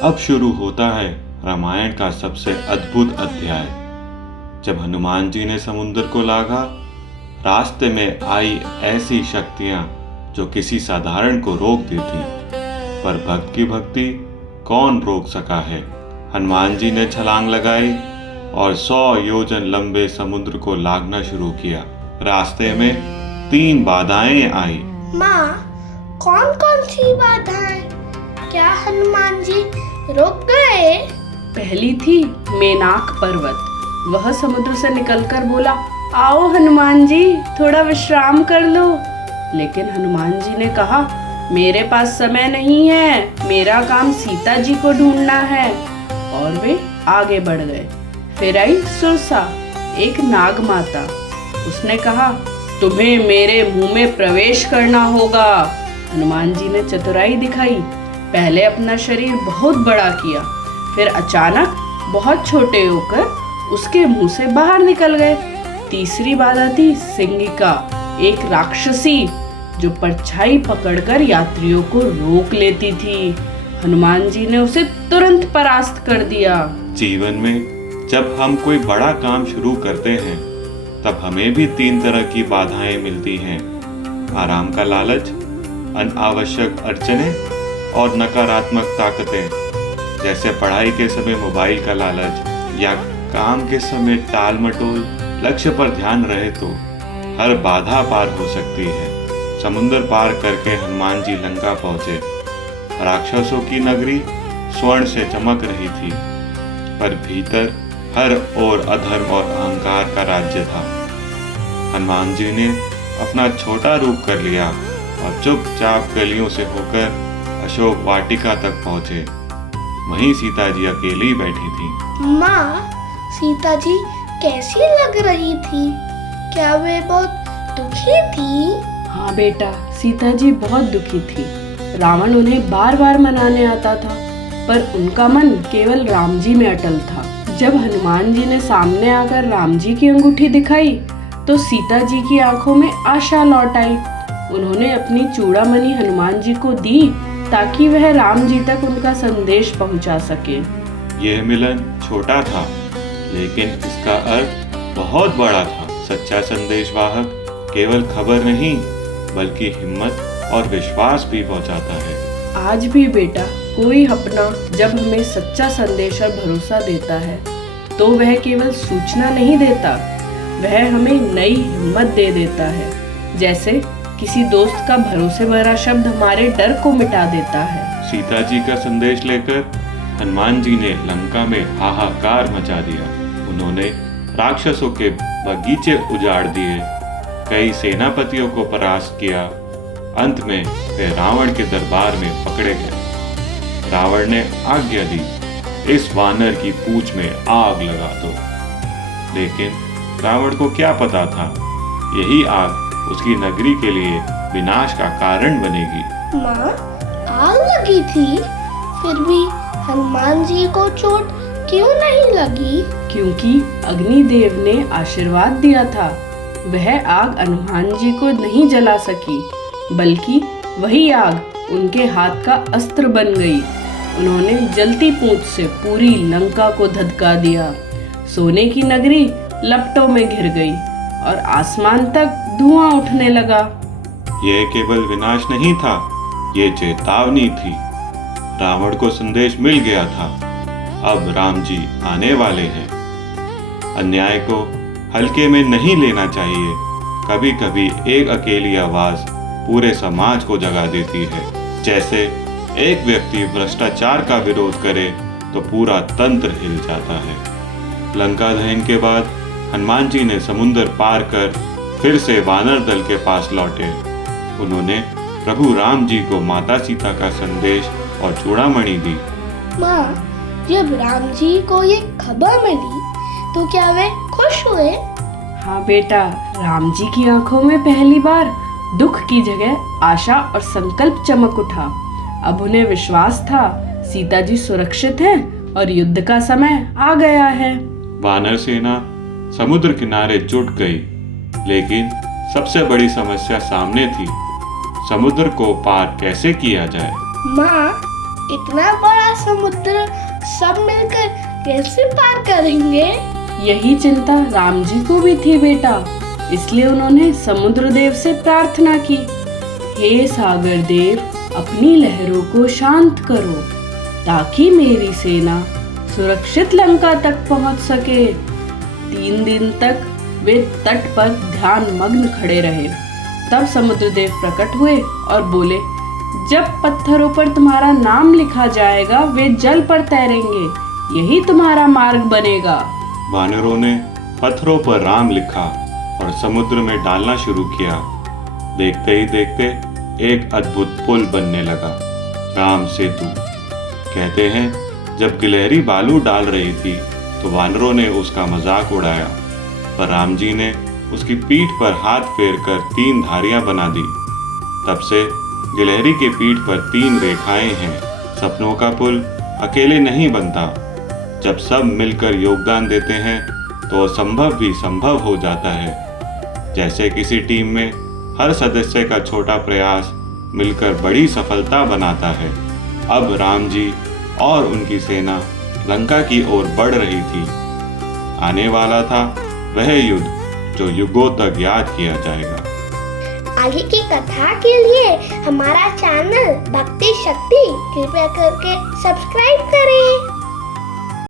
अब शुरू होता है रामायण का सबसे अद्भुत अध्याय। जब हनुमान जी ने समुद्र को लांघा, रास्ते में आई ऐसी शक्तियां जो किसी साधारण को रोक देती, पर भक्त की भक्ति कौन रोक सका है। हनुमान जी ने छलांग लगाई और 100 योजन लंबे समुद्र को लांघना शुरू किया। रास्ते में 3 बाधाएं आई। माँ, कौन कौन सी बाधाएं? क्या हनुमान जी रुक गए? पहली थी मेनाक पर्वत। वह समुद्र से निकलकर बोला, आओ हनुमान जी, थोड़ा विश्राम कर लो। लेकिन हनुमान जी ने कहा, मेरे पास समय नहीं है, मेरा काम सीता जी को ढूंढना है। और वे आगे बढ़ गए। फिर आई सुरसा, एक नाग माता। उसने कहा, तुम्हें मेरे मुंह में प्रवेश करना होगा। हनुमान जी ने चतुराई दिखाई। पहले अपना शरीर बहुत बड़ा किया, फिर अचानक बहुत छोटे होकर उसके मुंह से बाहर निकल गए। तीसरी बाधा थी सिंहिका, एक राक्षसी जो परछाई पकड़कर यात्रियों को रोक लेती थी। हनुमान जी ने उसे तुरंत परास्त कर दिया। जीवन में जब हम कोई बड़ा काम शुरू करते हैं, तब हमें भी 3 तरह की बाधाएं मिलती हैं। आराम का लालच, अनावश्यक अड़चने और नकारात्मक ताकतें, जैसे पढ़ाई के समय मोबाइल का लालच या काम के समय टाल मटोल। लक्ष्य पर ध्यान रहे तो हर बाधा पार हो सकती है। समुद्र पार करके हनुमान जी लंका पहुंचे। राक्षसों की नगरी स्वर्ण से चमक रही थी, पर भीतर हर ओर अधर्म और अहंकार का राज्य था। हनुमान जी ने अपना छोटा रूप कर लिया और चुपचाप गलियों से होकर अशोक वाटिका तक पहुंचे। वहीं सीता जी अकेली बैठी थी। माँ, सीता जी कैसी लग रही थी? क्या वे बहुत दुखी थी? हाँ बेटा, सीता जी बहुत दुखी थी। रावण उन्हें बार बार मनाने आता था, पर उनका मन केवल राम जी में अटल था। जब हनुमान जी ने सामने आकर राम जी की अंगूठी दिखाई, तो सीता जी की आंखों में आशा लौट आई। उन्होंने अपनी चूड़ामणि हनुमान जी को दी, ताकि वह राम जी तक उनका संदेश पहुंचा सके। यह मिलन छोटा था, लेकिन इसका अर्थ बहुत बड़ा था। सच्चा संदेशवाहक केवल खबर नहीं, बल्कि हिम्मत और विश्वास भी पहुंचाता है। आज भी बेटा, कोई अपना जब हमें सच्चा संदेश और भरोसा देता है, तो वह केवल सूचना नहीं देता, वह हमें नई हिम्मत दे देता है। जैसे किसी दोस्त का भरोसे भरा शब्द हमारे डर को मिटा देता है। सीता जी का संदेश लेकर हनुमान जी ने लंका में हाहाकार मचा दिया। उन्होंने राक्षसों के बगीचे उजाड़ दिए, कई सेनापतियों को परास्त किया। अंत में वे रावण के दरबार में पकड़े गए। रावण ने आज्ञा दी, इस वानर की पूंछ में आग लगा दो। लेकिन रावण को क्या पता था, यही आग उसकी नगरी के लिए विनाश का कारण बनेगी। माँ, आग लगी थी, फिर भी हनुमान जी को चोट क्यों नहीं लगी? क्योंकि अग्निदेव ने आशीर्वाद दिया था। वह आग हनुमान जी को नहीं जला सकी, बल्कि वही आग उनके हाथ का अस्त्र बन गई। उन्होंने जलती पूंछ से पूरी लंका को धधका दिया। सोने की नगरी लपटों में घिर गई और आसमान तक धुआं उठने लगा। यह केवल विनाश नहीं था, ये चेतावनी थी। रावण को संदेश मिल गया था, अब राम जी आने वाले हैं। अन्याय को हल्के में नहीं लेना चाहिए। कभी कभी एक अकेली आवाज पूरे समाज को जगा देती है। जैसे एक व्यक्ति भ्रष्टाचार का विरोध करे तो पूरा तंत्र हिल जाता है। लंका दहन के बाद हनुमान जी ने समुद्र पार कर फिर से वानर दल के पास लौटे। उन्होंने प्रभु राम जी को माता सीता का संदेश और चूड़ामणि दी। माँ, जब राम जी को ये खबर मिली, तो क्या वे खुश हुए? हाँ बेटा, राम जी की आंखों में पहली बार दुख की जगह आशा और संकल्प चमक उठा। अब उन्हें विश्वास था, सीता जी सुरक्षित हैं और युद्ध का समय आ गया है। वानर सेना समुद्र किनारे जुट गई, लेकिन सबसे बड़ी समस्या सामने थी। समुद्र को पार कैसे किया जाए? माँ, इतना बड़ा समुद्र सब मिलकर कैसे पार करेंगे? यही चिंता राम जी को भी थी बेटा, इसलिए उन्होंने समुद्र देव से प्रार्थना की, हे सागर देव, अपनी लहरों को शांत करो ताकि मेरी सेना सुरक्षित लंका तक पहुंच सके। 3 दिन तक वे तट पर ध्यान मग्न खड़े रहे। तब समुद्रदेव प्रकट हुए और बोले, जब पत्थरों पर तुम्हारा नाम लिखा जाएगा वे जल पर तैरेंगे, यही तुम्हारा मार्ग बनेगा। वानरों ने पत्थरों पर राम लिखा और समुद्र में डालना शुरू किया। देखते ही देखते एक अद्भुत पुल बनने लगा, राम सेतु। कहते हैं जब गिलहरी बालू डाल रही थी तो वानरों ने उसका मजाक उड़ाया, पर राम जी ने उसकी पीठ पर हाथ फेर कर 3 धारियां बना दी। तब से गिलहरी के पीठ पर 3 रेखाएं हैं। सपनों का पुल अकेले नहीं बनता, जब सब मिलकर योगदान देते हैं तो असंभव भी संभव हो जाता है। जैसे किसी टीम में हर सदस्य का छोटा प्रयास मिलकर बड़ी सफलता बनाता है। अब राम जी और उनकी सेना लंका की ओर बढ़ रही थी। आने वाला था वह युद्ध जो युगों तक याद किया जाएगा। आगे की कथा के लिए हमारा चैनल भक्ति शक्ति कृपया करके सब्सक्राइब करें।